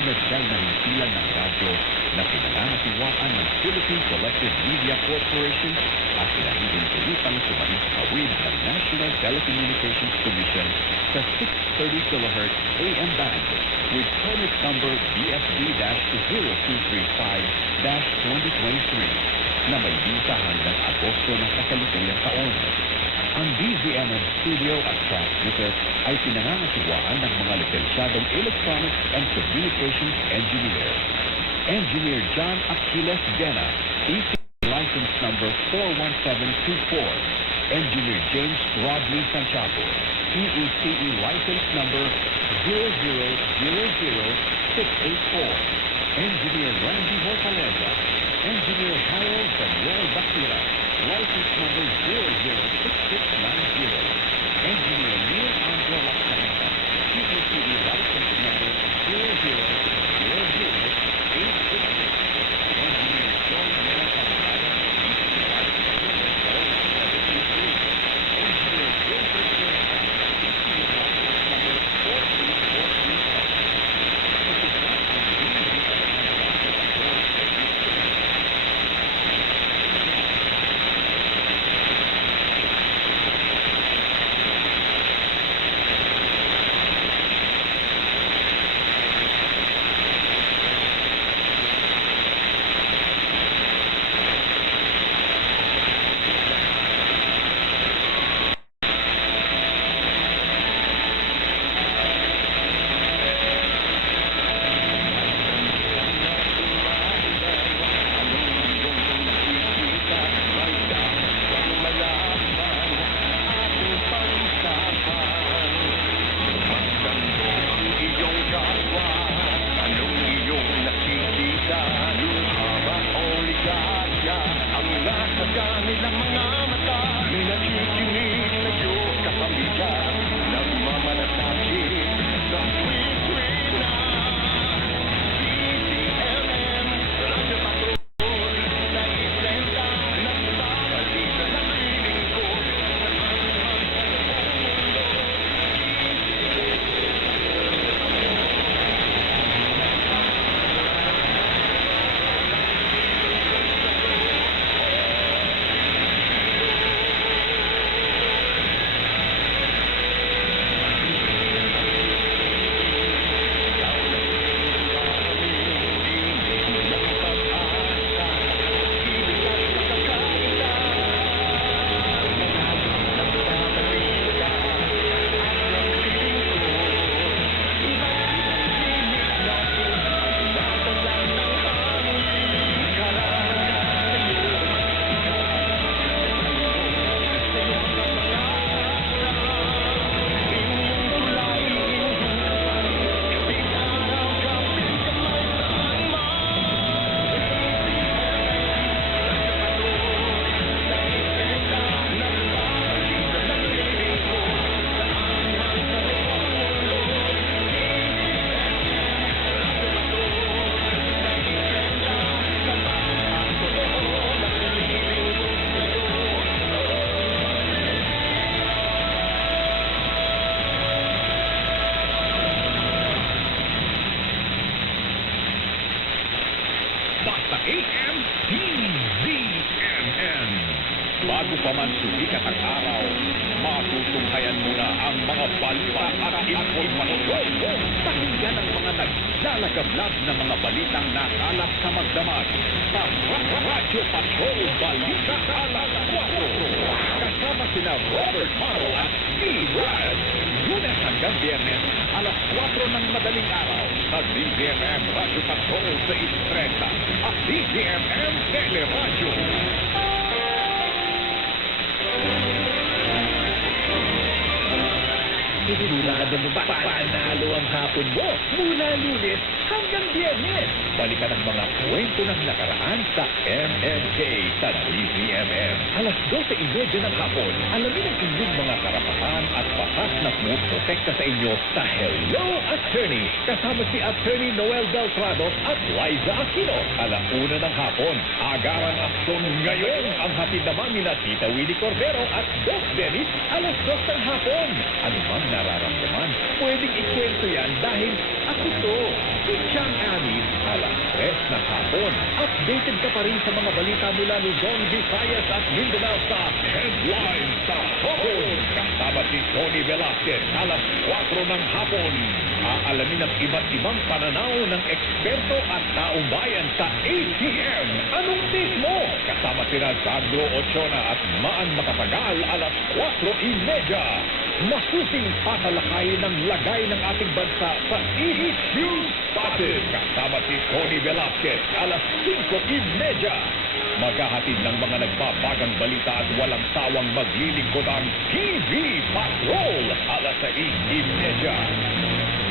komersyal na himpilan ng radyo na pinanganatiwaan ng Philippine Selective Media Corporation at pinahinging pilipang sumahintawid ng National Telecommunications Commission sa 630 kHz AM band with permit number BSD-0235-2023 na may visa hanggang Agosto ng kasalukuyang taon. Ang DZMM studio at transmitter ay pinangangasiwaan ng mga lisensyadong Electronics and Communications Engineer. Engineer John Aquiles Dena, EC license number 41724. Engineer James Rodney Santiago, EECE license number 0000684. Engineer Randy Mortaleza, Engineer Harold Daniel Bakira, license number 006690. Engineer Neil Andro Lacsaneta, EECE license number 0000866. Engineer John Mel Alvarez, EECE license number 4723. Engineer Joseph Guerra, EECE license number 43435. This is not an easy AM DZMM. Bago pa man sumikat ang araw, matutunghayan mo na ang mga balita at informasyon. Pakinggan ang mga naglalagablab na mga balitang nakalap sa magdamag sa Radyo Patrol Balita Alas 4. Kasama sina Robert Maro at Steve Rad. Lunes hanggang Biyernes, alas 4 ng madaling araw sa DZMM Radyo Patrol sa 6:30 at DZMM Teleradyo. Sigurado mo ba panalo ang hapon mo mula Lunes hanggang Biyernes? Balikan ang mga kwento ng nakaraan sa MNK sa DZMM. Alas 12:30 ng hapon, alamin ang inyong mga karapatan at batas na puprotekta sa inyo sa Hello Attorney. Kasama si Attorney Noel Beltrado at Liza Aquino. Alas 1 ng hapon, Agarang Aksyon ngayon. Ang hatid naman ni Tita Winnie Cordero at Doc Dennis alas 2 ng hapon. Ano mang nararamdaman, pwedeng ikwento yan dahil Ako to, si John Anis, alas 3 ng hapon. Updated ka pa rin sa mga balita mula Luzon, Visayas at Mindanao sa Headlines sa Hapon. Kasama si Tony Velasquez, alas 4 ng hapon. Aalamin ang iba't ibang pananaw ng eksperto at taong bayan sa ATM. Anong take mo? Kasama sina Sandro Ochoa at Maan Makatagal, alas 4:30. Masusing tatalakayin ng lagay ng ating bansa sa EQ Spotted. Kasama si Tony Velasquez, alas 5:30. Maghahatid ng mga nagbabagang balita at walang sawang maglilingkod ang TV Patrol, alas 6:30.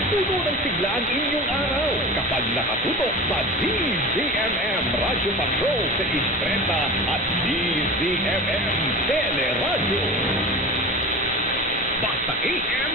Puno ng sigla ang inyong araw kapag nakatutok sa DZMM Radio Patrol sa Isprenta at DZMM Teleradyo. Basta AM,